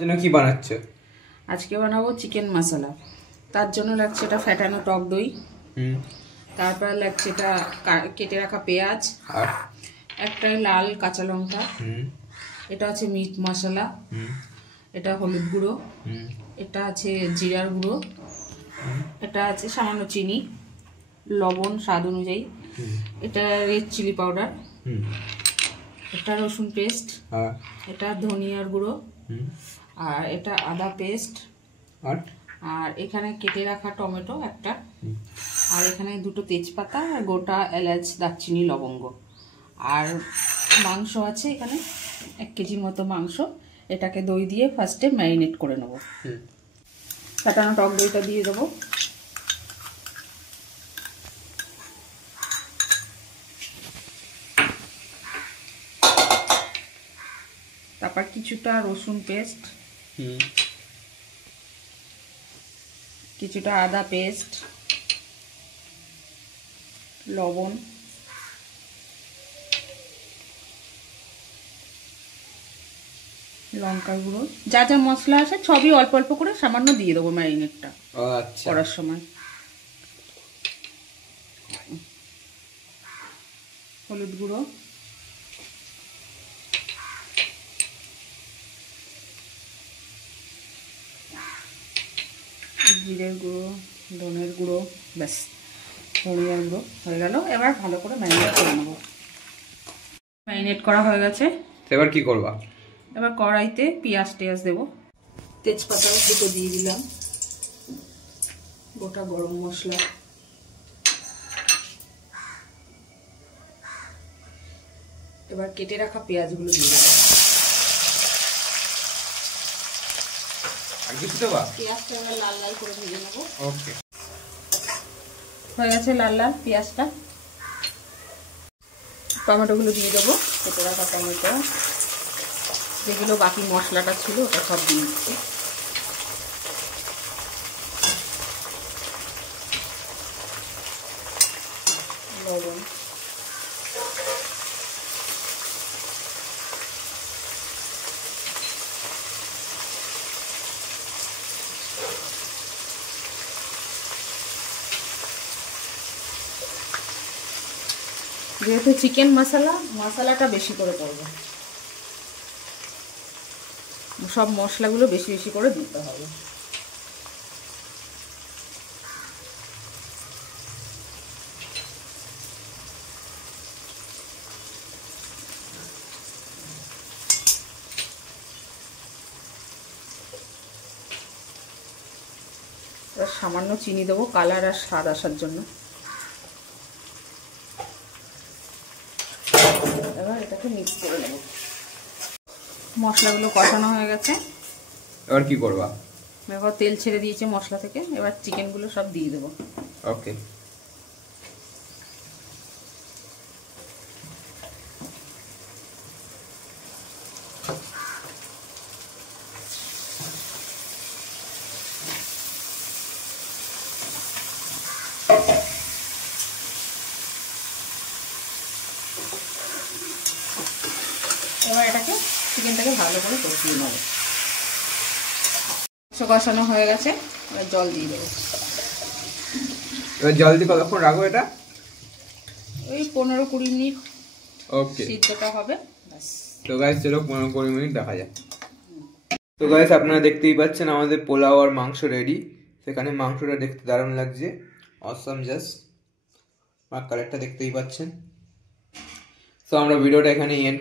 জন্য কি বানাচ্ছ? আজকে বানাবো চিকেন মশলা। তার জন্য লাগছে এটা ফ্যাটানো টক দই, তারপর লাগছে এটা কেটে রাখা পেঁয়াজ, আর একটা লাল কাঁচা লঙ্কা, এটা আছে মিট মশলা, এটা হলুদ গুঁড়ো, এটা আছে জিরার গুঁড়ো, এটা আছে সামান্য চিনি, লবণ স্বাদ অনুযায়ী, এটা রেড চিলি পাউডার, এটা রসুন পেস্ট, এটা ধনিয়ার গুঁড়ো, আর এটা আদা পেস্ট, আর এখানে কেটে রাখা টমেটো একটা, আর এখানে দুটো তেজপাতা আর গোটা এলাচ দারচিনি লবঙ্গ, আর মাংস আছে এখানে 1 কেজির মতো মাংস। এটাকে দই দিয়ে ফার্স্টে ম্যারিনেট করে নেব। ফাটানো টক দইটা দিয়ে দেবো, তারপর কিছুটা রসুন পেস্ট, কিছুটা আদা পেস্ট, লবণ, লঙ্কার গুঁড়ো, যা যা মশলা আছে সবই অল্প অল্প করে সামান্য দিয়ে দেবো ম্যারিনেটটা করার সময়। হলুদ গুঁড়ো, জিরের গুঁড়ো, ধনের গুঁড়ো, ব্যাস ধনিয়ার গুঁড়ো হয়ে গেল। এবার ভালো করে ম্যারিনেট করে নেবো। ম্যারিনেট করা হয়ে গেছে, এবার কি করবা? এবার কড়াইতে পেঁয়াজ দেবো, তেজপাতা দুটো দিয়ে দিলাম, গোটা গরম মশলা, এবার কেটে রাখা পেঁয়াজগুলো দিয়ে দেবো। পেঁয়াজটা এবার লাল লাল করে ভেজে নেবো। ওকে, হয়ে গেছে লাল লাল পেঁয়াজটা। টমেটোগুলো দিয়ে দেবো, কেটে রাখা টমেটো, যেগুলো বাকি মশলাটা ছিল ওটা সব দিয়ে দিচ্ছি। লবণ, যেহেতু চিকেন মশলাটা বেশি করে পড়বে, সব মশলাগুলো বেশি বেশি করে দিতে হবে। এবার সামান্য চিনি দেবো কালার আর স্বাদ আসার জন্য। এবার এটাকে মিক্স করে নেব। মশলাগুলো কষানো হয়ে গেছে, এবার কি করবা? এবার তেল ছেড়ে দিয়েছে মশলা থেকে, এবার চিকেনগুলো সব দিয়ে দেবো। ওকে, এবার এটাকে চিকেনটাকে ভালো করে কষিয়ে নেব। কষানো হয়ে গেছে, এবার জল দিয়ে দেবো। এবার জল দিয়ে কতক্ষণ রাখবো এটা? ওই 15-20 মিনিট ওকে, সিদ্ধটা হবে। তো গাইস চলো 15-20 মিনিট দেখা যাক। তো গাইস আপনারা দেখতেই পাচ্ছেন আমাদের পোলাও আর মাংস রেডি। সেখানে মাংসটা দেখতে দারুণ লাগছে, অসম জাস্ট, আর কালারটা দেখতেই পাচ্ছেন। তো আমরা ভিডিওটা এখানে এন্ড